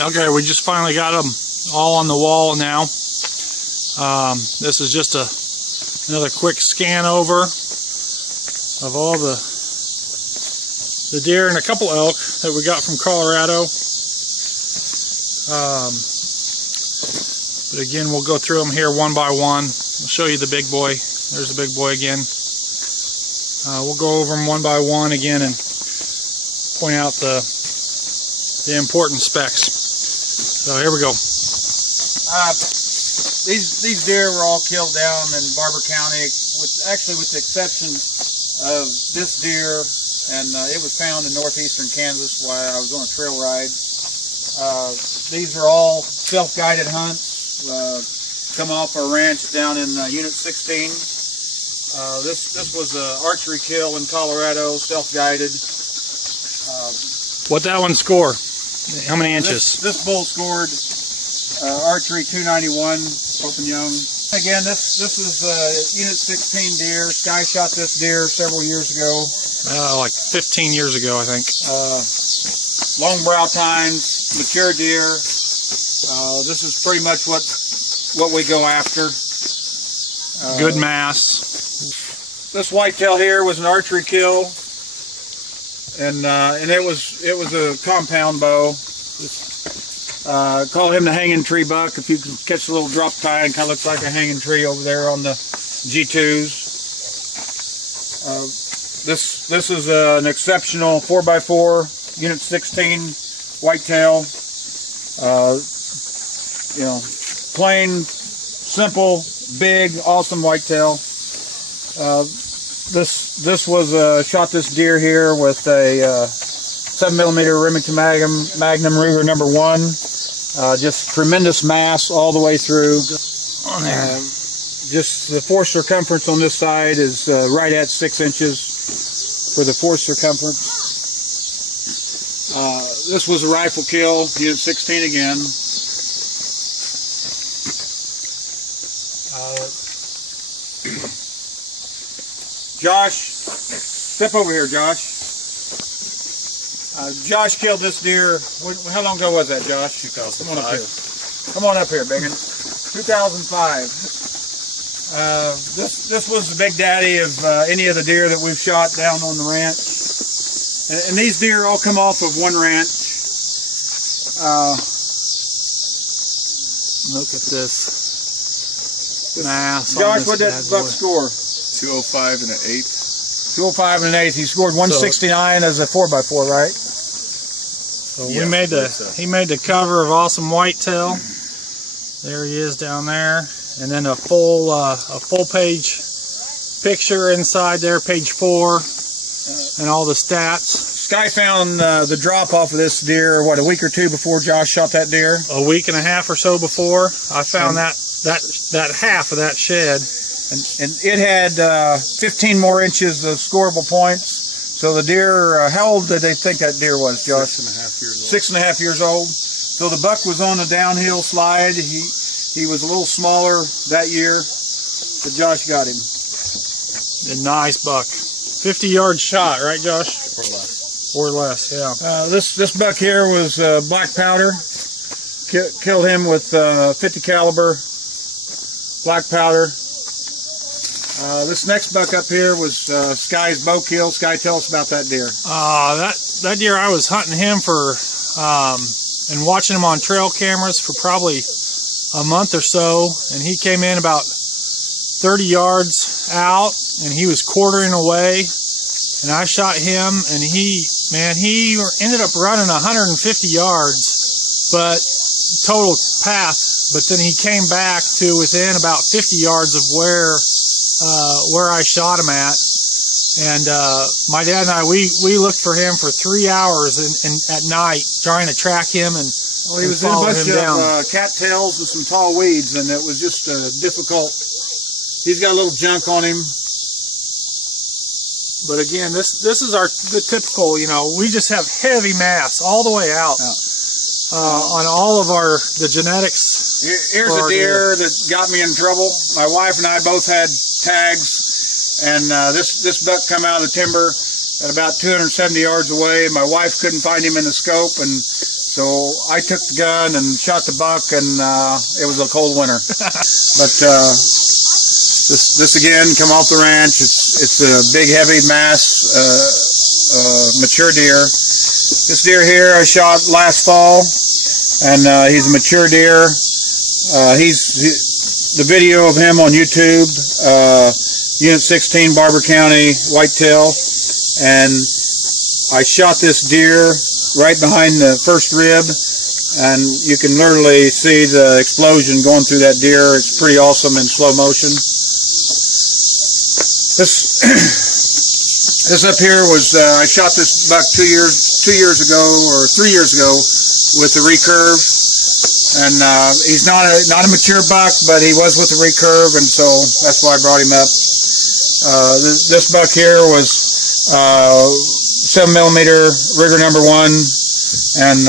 Okay, we just finally got them all on the wall now. This is just another quick scan over of all the deer and a couple elk that we got from Colorado. But again, we'll go through them here one by one. I'll show you the big boy. There's the big boy again. We'll go over them one by one again and point out the important specs. So here we go. These deer were all killed down in Barber County, with the exception of this deer, and it was found in northeastern Kansas while I was on a trail ride. These are all self-guided hunts. Come off our ranch down in Unit 16. This was an archery kill in Colorado, self-guided. What that one score? How many inches? This bull scored archery 291, open young. Again, this is Unit 16 deer. Sky shot this deer several years ago. Like 15 years ago, I think. Long brow tines, mature deer. This is pretty much what we go after. Good mass. This whitetail here was an archery kill, and it was a compound bow. Call him the hanging tree buck. If you can catch a little drop tine, kind of looks like a hanging tree over there on the G2s. This is an exceptional 4x4 Unit 16 whitetail. You know, plain, simple, big, awesome whitetail. This was shot this deer here with a 7mm Remington Magnum Ruger #1. Just tremendous mass all the way through. On there. Just the force circumference on this side is right at 6 inches for the force circumference. This was a rifle kill, Unit 16 again. Josh, step over here, Josh. Josh killed this deer. How long ago was that, Josh? 2005. Come on up here, biggin. 2005. This was the big daddy of any of the deer that we've shot down on the ranch. And these deer all come off of one ranch. Look at this mass. Josh, what did that buck score? 205 and an 8. 205 and an 8. He scored 169 as a 4x4, right? So we made he made the cover of Awesome Whitetail. There he is down there, and then a full page picture inside there, page 4, and all the stats. Sky found the drop off of this deer, what, a week or two before Josh shot that deer? A week and a half or so before. I found that half of that shed. And it had 15 more inches of scoreable points. So the deer, how old did they think that deer was, Josh? 6.5 years old. 6.5 years old. So the buck was on a downhill slide. He was a little smaller that year, but Josh got him. A nice buck. 50-yard shot, right, Josh? Or less. Or less, yeah. This buck here was black powder. Killed him with 50 caliber black powder. This next buck up here was Sky's bow kill. Sky, tell us about that deer. That deer, I was hunting him for and watching him on trail cameras for probably a month or so, and he came in about 30 yards out, and he was quartering away, and I shot him, and he ended up running 150 yards, but total path. But then he came back to within about 50 yards of where I shot him at, and my dad and I we looked for him for 3 hours at night trying to track him and. Well, he was in a bunch of cattails and some tall weeds, and it was just difficult. He's got a little junk on him. But again, this is the typical. We just have heavy mass all the way out on all of the genetics. Here's a deer that got me in trouble. My wife and I both had tags, and this buck come out of the timber at about 270 yards away. My wife couldn't find him in the scope, and So I took the gun and shot the buck, and it was a cold winter. But this again, come off the ranch. It's a big, heavy mass, mature deer. This deer here I shot last fall, and he's a mature deer. The video of him on YouTube, Unit 16, Barber County, whitetail, and I shot this deer right behind the first rib, and you can literally see the explosion going through that deer. It's pretty awesome in slow motion. This up here was I shot this buck 2 years ago or 3 years ago with the recurve, and he's not a mature buck, but he was with the recurve, and so that's why I brought him up. This buck here was 7mm rigger number 1, and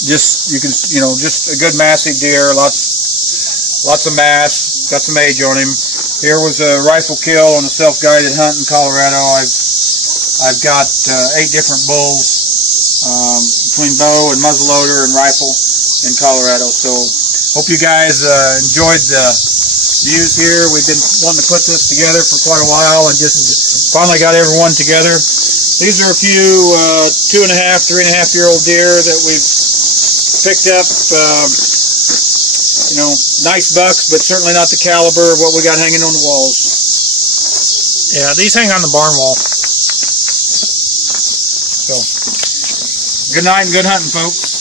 just a good massive deer, lots of mass, got some age on him. Here was a rifle kill on a self-guided hunt in Colorado. I've got 8 different bulls between bow and muzzleloader and rifle in Colorado. So hope you guys enjoyed the views here. We've been wanting to put this together for quite a while, and just finally got everyone together. These are a few 2.5, 3.5-year-old deer that we've picked up. Nice bucks, but certainly not the caliber of what we got hanging on the walls. Yeah, these hang on the barn wall. So, good night and good hunting, folks.